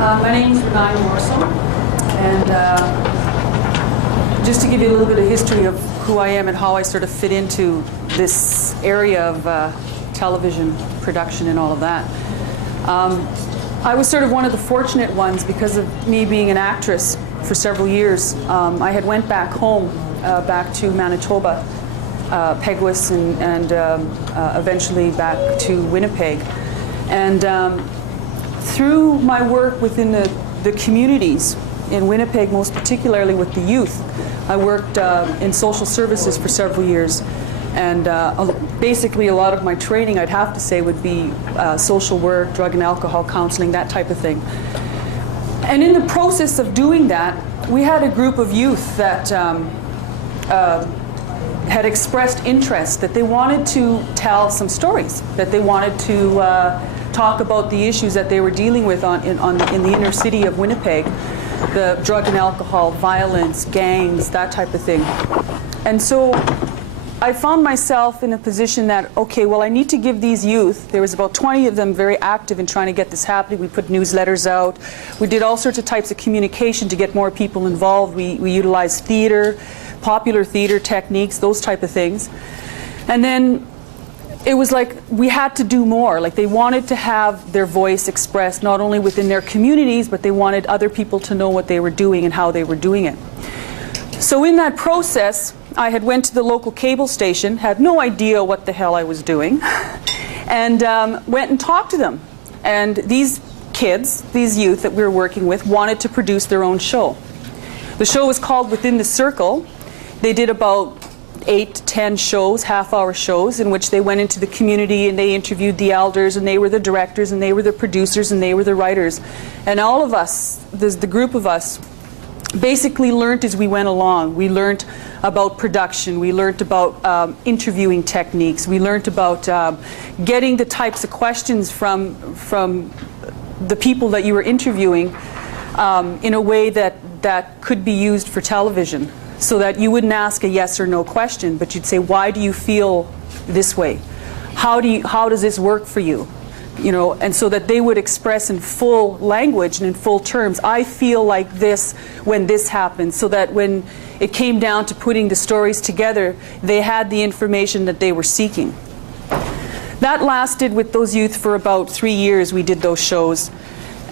My name is Renae Morriseau, and just to give you a little bit of history of who I am and how I sort of fit into this area of television production and all of that. I was sort of one of the fortunate ones because of me being an actress for several years. I had went back home, back to Manitoba, Peguis, and eventually back to Winnipeg. And through my work within the communities in Winnipeg, most particularly with the youth, I worked in social services for several years. And basically a lot of my training, I'd have to say, would be social work, drug and alcohol counseling, that type of thing. And in the process of doing that, we had a group of youth that had expressed interest, that they wanted to tell some stories, that they wanted to talk about the issues that they were dealing with in the inner city of Winnipeg, the drug and alcohol, violence, gangs, that type of thing. And so I found myself in a position that, okay, well, I need to give these youth, there was about 20 of them very active in trying to get this happening. We put newsletters out. We did all sorts of types of communication to get more people involved. We utilized theater, popular theater techniques, those type of things. And then it was like we had to do more. Like they wanted to have their voice expressed not only within their communities, but they wanted other people to know what they were doing and how they were doing it. So in that process, I had went to the local cable station, had no idea what the hell I was doing, and went and talked to them. And these kids, these youth that we were working with, wanted to produce their own show. The show was called Within the Circle. They did about 8 to 10 shows, half-hour shows, in which they went into the community and they interviewed the elders, and they were the directors, and they were the producers, and they were the writers. And all of us, the group of us, basically learned as we went along. We learned about production, we learned about interviewing techniques, we learned about getting the types of questions from the people that you were interviewing in a way that could be used for television, so that you wouldn't ask a yes or no question, but you'd say, why do you feel this way? How does this work for you? You know, and so that they would express in full language and in full terms, I feel like this when this happens, so that when it came down to putting the stories together, they had the information that they were seeking. That lasted with those youth for about 3 years. We did those shows.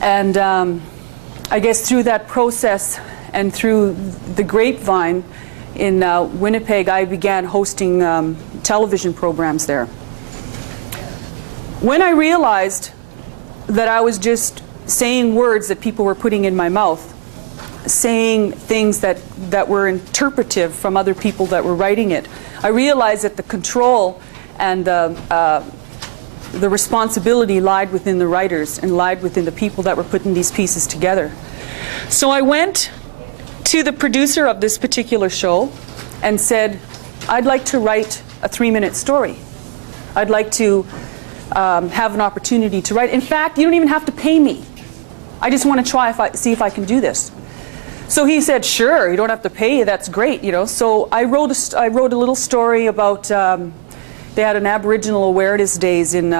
And I guess through that process and through the grapevine in Winnipeg, I began hosting television programs there. When I realized that I was just saying words that people were putting in my mouth, saying things that were interpretive from other people that were writing it, I realized that the control and the responsibility lied within the writers and lied within the people that were putting these pieces together. So I went to the producer of this particular show and said, I'd like to write a 3-minute story. I'd like to have an opportunity to write. In fact, you don't even have to pay me. I just want to try see if I can do this. So he said, sure, you don't have to pay, that's great, you know. So I wrote a little story about, they had an Aboriginal Awareness Days in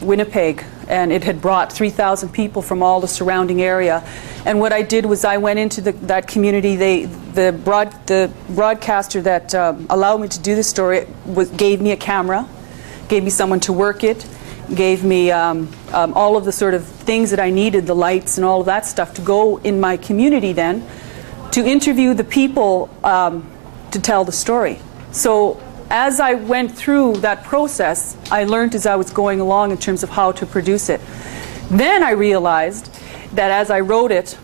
Winnipeg, and it had brought 3,000 people from all the surrounding area. And what I did was I went into that community. The broadcaster that allowed me to do this story gave me a camera, gave me someone to work it, gave me all of the sort of things that I needed, the lights and all of that stuff, to go in my community then to interview the people to tell the story. So as I went through that process, I learned as I was going along in terms of how to produce it. Then I realized that as I wrote it,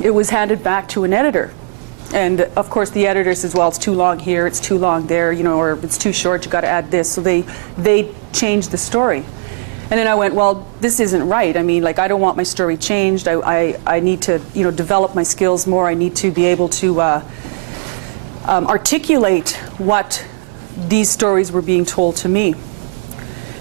it was handed back to an editor. And of course the editor says, well, it's too long here, it's too long there, you know, or it's too short, you got to add this. So they changed the story. And then I went, well, this isn't right. I mean, like, I don't want my story changed. I need to, you know, develop my skills more. I need to be able to articulate what these stories were being told to me.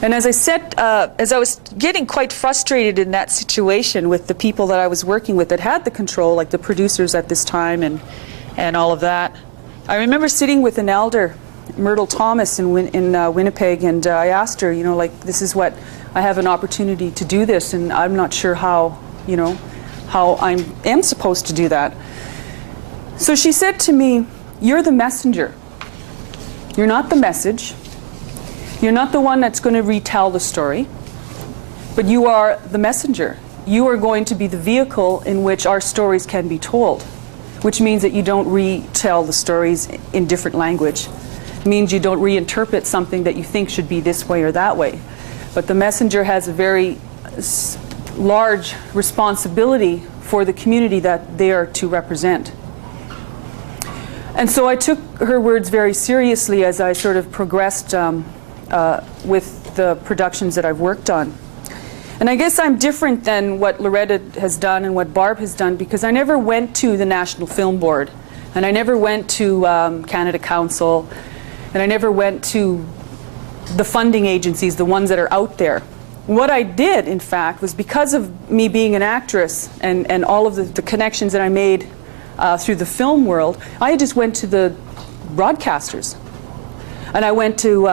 And as I said, as I was getting quite frustrated in that situation with the people that I was working with that had the control, like the producers at this time and all of that, I remember sitting with an elder, Myrtle Thomas, in Winnipeg, and I asked her, you know, like, this is what, I have an opportunity to do this, and I'm not sure how, you know, how I am supposed to do that. So she said to me, "You're the messenger. You're not the message. You're not the one that's going to retell the story, but you are the messenger. You are going to be the vehicle in which our stories can be told," which means that you don't retell the stories in different language. It means you don't reinterpret something that you think should be this way or that way. But the messenger has a very large responsibility for the community that they are to represent. And so I took her words very seriously as I sort of progressed with the productions that I've worked on. And I guess I'm different than what Loretta has done and what Barb has done, because I never went to the National Film Board, and I never went to Canada Council, and I never went to the funding agencies, the ones that are out there. What I did, in fact, was because of me being an actress and all of the connections that I made through the film world, I just went to the broadcasters. And I went to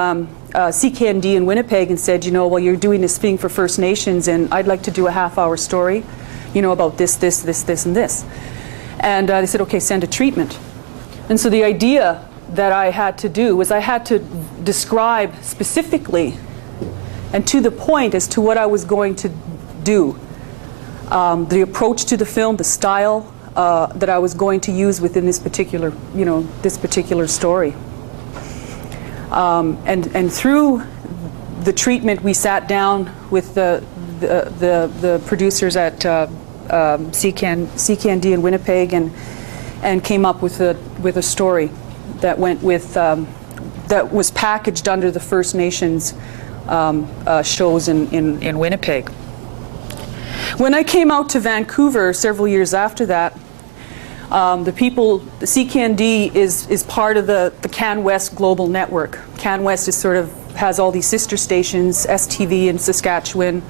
CKND in Winnipeg and said, well, you're doing this thing for First Nations, and I'd like to do a half-hour story, about this, and this. And they said, okay, send a treatment. And so the idea that I had to do was I had to describe specifically and to the point as to what I was going to do. The approach to the film, the style that I was going to use within this particular, this particular story. And through the treatment, we sat down with the producers at CKND in Winnipeg and came up with a story that went with that was packaged under the First Nations shows in Winnipeg. When I came out to Vancouver several years after that, the CKND is part of the CanWest global network. CanWest has all these sister stations, STV in Saskatchewan,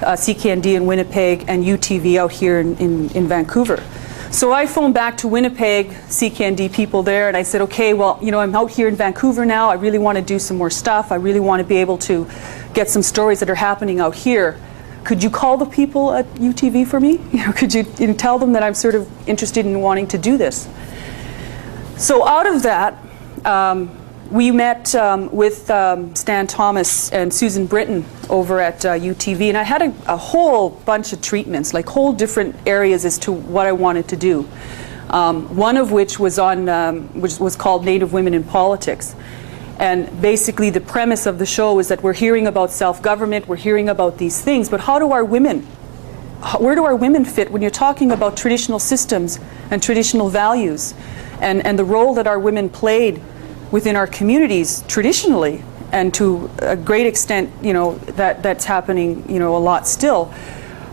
CKND in Winnipeg, and UTV out here in Vancouver. So I phoned back to Winnipeg, CKND people there, and I said, okay, well, I'm out here in Vancouver now. I really want to do some more stuff. I really want to be able to get some stories that are happening out here. Could you call the people at UTV for me? Could you tell them that I'm sort of interested in wanting to do this? So out of that, we met with Stan Thomas and Susan Britton over at UTV, and I had a whole bunch of treatments, like whole different areas as to what I wanted to do. One of which was which was called Native Women in Politics. And basically the premise of the show is that we're hearing about self-government, we're hearing about these things, but where do our women fit when you're talking about traditional systems and traditional values and the role that our women played within our communities traditionally, and to a great extent, that's happening, a lot still.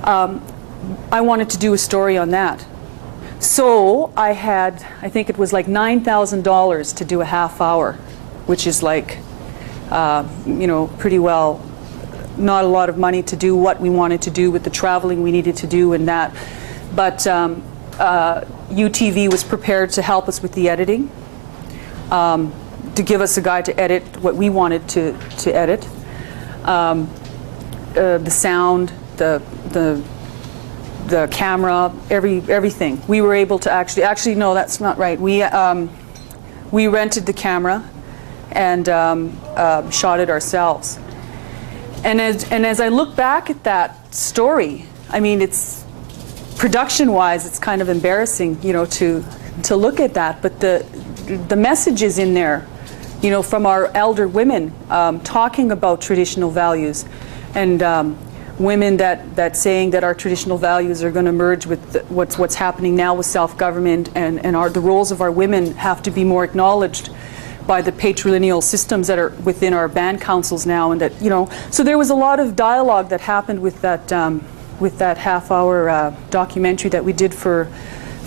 I wanted to do a story on that. So I think it was like $9,000 to do a half hour, which is like, pretty well not a lot of money to do what we wanted to do with the traveling we needed to do and that. But UTV was prepared to help us with the editing, to give us a guy to edit what we wanted to edit. The sound, the camera, everything. We were able to actually no, that's not right. We rented the camera and shot it ourselves. And as I look back at that story, I mean, it's production-wise, it's kind of embarrassing, to look at that. But the messages in there, from our elder women talking about traditional values, and women that saying that our traditional values are going to merge with what's happening now with self-government, and the roles of our women have to be more acknowledged by the patrilineal systems that are within our band councils now, and that so there was a lot of dialogue that happened with that half-hour documentary that we did for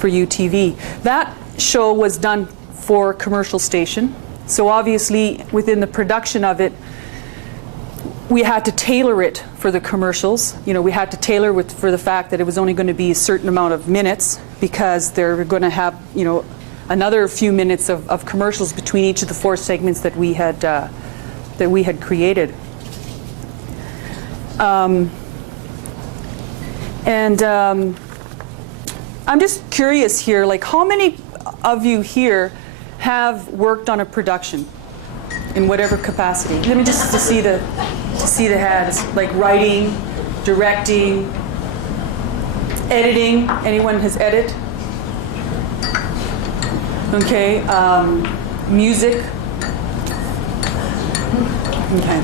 UTV. That show was done for commercial station, so obviously within the production of it, we had to tailor it for the commercials. We had to tailor it for the fact that it was only going to be a certain amount of minutes, because they're going to have another few minutes of commercials between each of the 4 segments that we had created. I'm just curious here, like how many of you here have worked on a production in whatever capacity? Let me just to see the heads, like writing, directing, editing. Anyone has edited? Okay, music. Okay.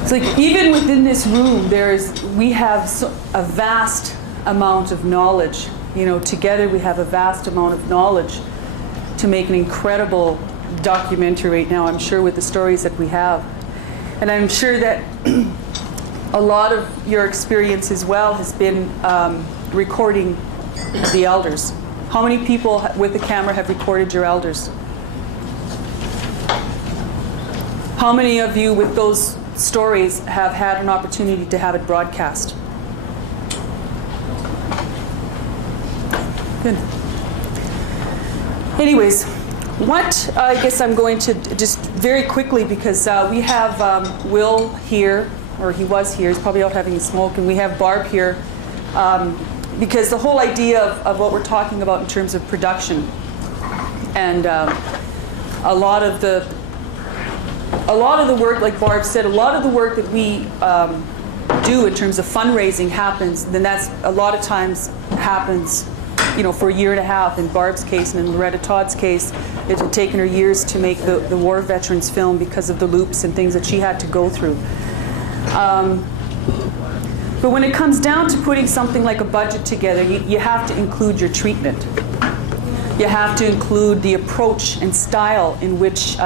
It's like even within this room, we have a vast amount of knowledge. You know, together we have a vast amount of knowledge to make an incredible documentary right now, I'm sure, with the stories that we have. And I'm sure that a lot of your experience as well has been recording the elders. How many people with the camera have recorded your elders? How many of you with those stories have had an opportunity to have it broadcast? Good. Anyways, what I guess I'm going to just very quickly, because we have Will here, or he was here, he's probably out having a smoke, and we have Barb here, because the whole idea of what we're talking about in terms of production, and a lot of the work, like Barb said, a lot of the work that we do in terms of fundraising happens, then that's a lot of times happens, you know, for a year and a half in Barb's case, and in Loretta Todd's case, it had taken her years to make the war veterans film because of the loops and things that she had to go through. But when it comes down to putting something like a budget together, you have to include your treatment. You have to include the approach and style in which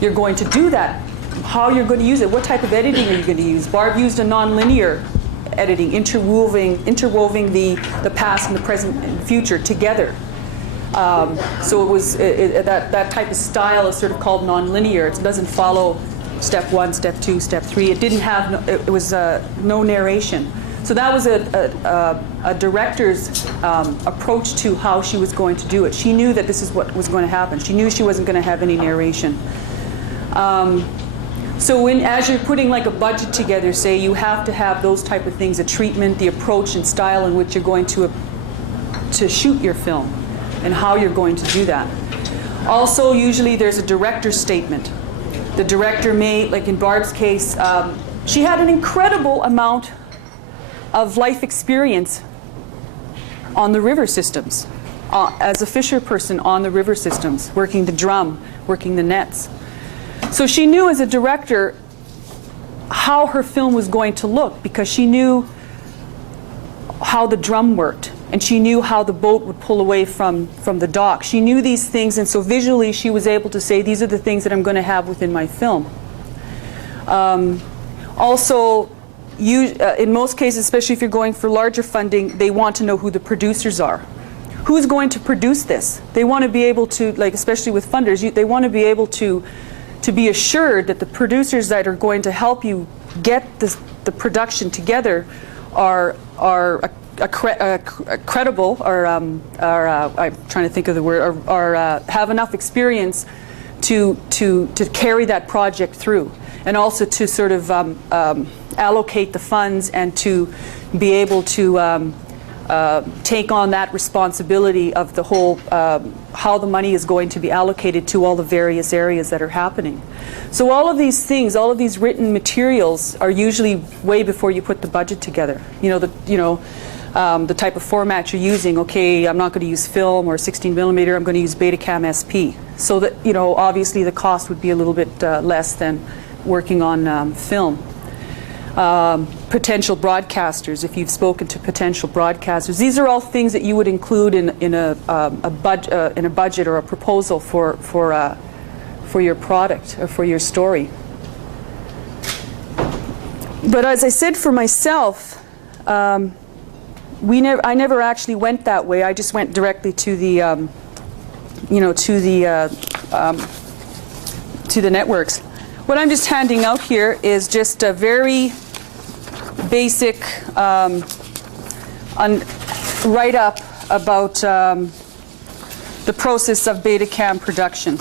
you're going to do that, how you're going to use it, what type of editing are you going to use. Barb used a non-linear editing, interwoven the past and the present and future together. So it was that type of style is sort of called non-linear. It doesn't follow step 1, step 2, step 3. It didn't have it was no narration. So that was a director's approach to how she was going to do it. She knew that this is what was going to happen. She knew she wasn't going to have any narration. So as you're putting like a budget together, say, you have to have those type of things, the treatment, the approach and style in which you're going to shoot your film and how you're going to do that. Also, usually there's a director's statement. The director may, like in Barb's case, she had an incredible amount of life experience on the river systems, as a fisher person on the river systems, working the drum, working the nets. So she knew as a director how her film was going to look, because she knew how the drum worked, and she knew how the boat would pull away from the dock. She knew these things, and so visually she was able to say, these are the things that I'm going to have within my film. Also, in most cases, especially if you're going for larger funding, they want to know who the producers are. Who's going to produce this? They want to be able to, like, especially with funders, they want to be able to be assured that the producers that are going to help you get the production together are credible, or I'm trying to think of the word, or have enough experience to carry that project through, and also to sort of allocate the funds and to be able to take on that responsibility of the whole, how the money is going to be allocated to all the various areas that are happening. So all of these things, all of these written materials are usually way before you put the budget together. The type of format you're using. Okay, I'm not going to use film or 16 millimeter, I'm going to use Betacam SP. So that, obviously the cost would be a little bit less than working on film. Potential broadcasters, if you've spoken to potential broadcasters, these are all things that you would include in a budget or a proposal for your product or for your story. But as I said, for myself, I never actually went that way. I just went directly to the networks. What I'm just handing out here is just a very basic write-up about the process of Betacam production.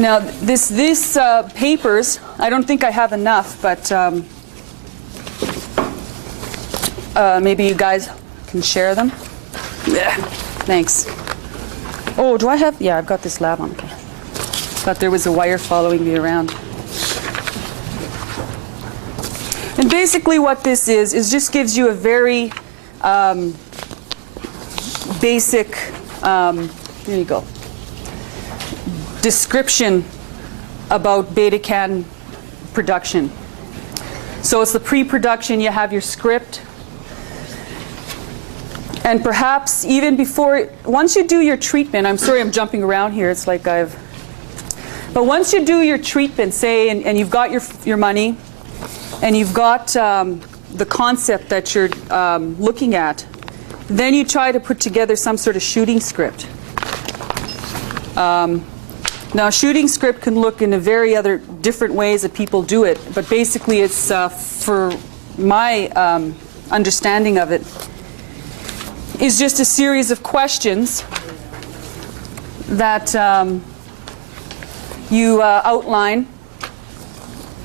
Now, this papers, I don't think I have enough, but maybe you guys can share them. Yeah, thanks. Oh, do I have? Yeah, I've got this lab on. Okay. Thought there was a wire following me around. And basically what this is just gives you a very basic, there you go, description about beta-carotene production. So it's the pre-production, you have your script. And perhaps even before, once you do your treatment, I'm sorry I'm jumping around here, it's like but once you do your treatment, say, and you've got your money, and you've got the concept that you're looking at, then you try to put together some sort of shooting script. Now, shooting script can look in a very other different ways that people do it, but basically it's, for my understanding of it, is just a series of questions that you outline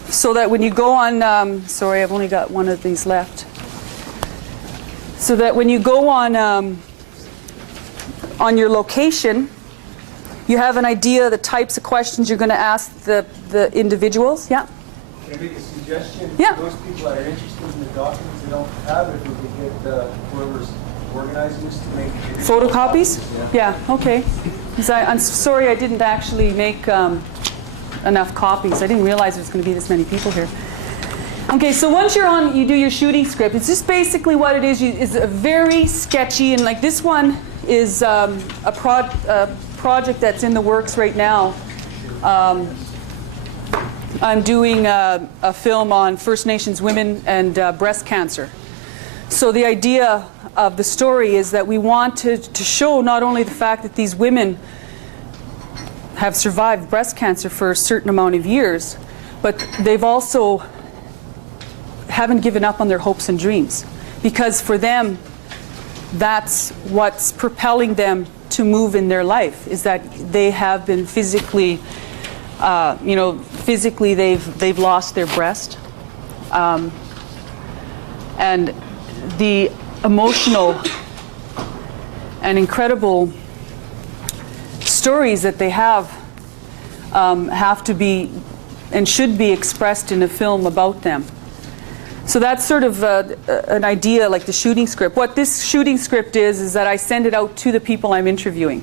so that when you go on, sorry, I've only got one of these left, so that when you go on your location, you have an idea of the types of questions you're going to ask the individuals. Yeah? Can I make a suggestion? Yeah. For those people that are interested in the documents, they don't have it, we could get whoever's organizing this to make photocopies? Yeah. Yeah, okay. I'm sorry I didn't actually make enough copies. I didn't realize there was going to be this many people here. Okay, so once you're on, you do your shooting script. It's just basically what it is. Is a very sketchy, and like this one is a project that's in the works right now. I'm doing a film on First Nations women and breast cancer. So the idea of the story is that we want to show not only the fact that these women have survived breast cancer for a certain amount of years, but they've also haven't given up on their hopes and dreams. Because for them, that's what's propelling them to move in their life, is that they have been physically, physically they've lost their breast. And the emotional and incredible stories that they have to be and should be expressed in a film about them. So that's sort of an idea, like the shooting script. What this shooting script is that I send it out to the people I'm interviewing.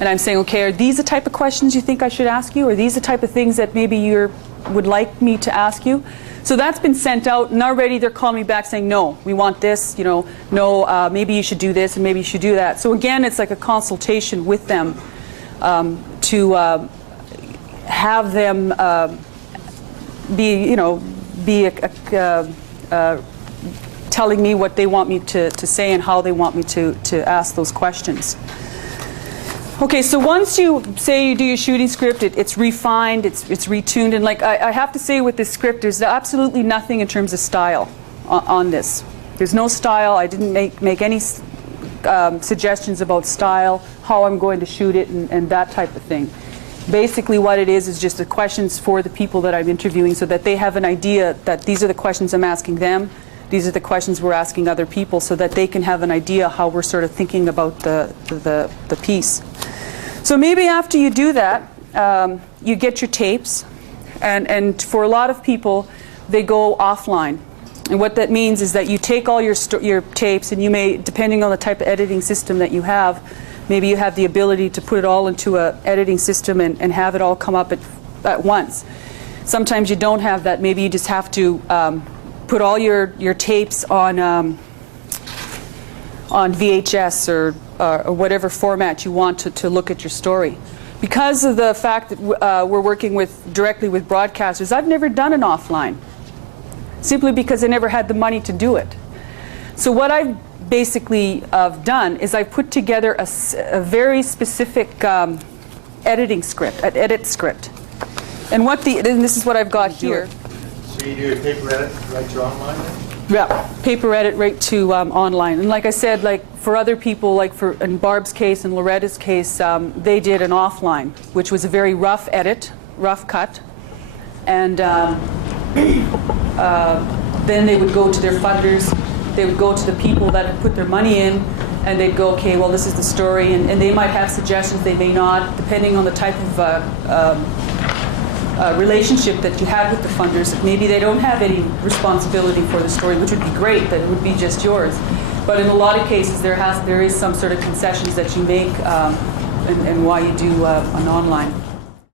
And I'm saying, okay, are these the type of questions you think I should ask you? Are these the type of things that maybe you would like me to ask you? So that's been sent out, and already they're calling me back saying, no, we want this, no, maybe you should do this, and maybe you should do that. So again, it's like a consultation with them to have them be telling me what they want me to say and how they want me to ask those questions. Okay, so once you say you do your shooting script, it's refined, it's retuned, and like I have to say with this script, there's absolutely nothing in terms of style on this. There's no style. I didn't make any suggestions about style, how I'm going to shoot it, and that type of thing. Basically what it is just the questions for the people that I'm interviewing so that they have an idea that these are the questions I'm asking them, these are the questions we're asking other people, so that they can have an idea how we're sort of thinking about the piece. So maybe after you do that, you get your tapes, and for a lot of people, they go offline. And what that means is that you take all your tapes, and you may, depending on the type of editing system that you have, maybe you have the ability to put it all into an editing system and have it all come up at once. Sometimes you don't have that. Maybe you just have to put all your tapes on VHS or whatever format you want to look at your story. Because of the fact that we're working directly with broadcasters, I've never done an offline, simply because I never had the money to do it. So what I've basically done is I've put together a very specific editing script, an edit script. And this is what I've got here. So you do a paper edit right to online? Yeah, paper edit right to online. And like I said, like for other people, like in Barb's case and Loretta's case, they did an offline, which was a very rough edit, rough cut. And then they would go to their funders they would go to the people that had put their money in, and they'd go, okay, well, this is the story, and they might have suggestions, they may not, depending on the type of relationship that you had with the funders. Maybe they don't have any responsibility for the story, which would be great, that it would be just yours. But in a lot of cases, there is some sort of concessions that you make, and why you do an online.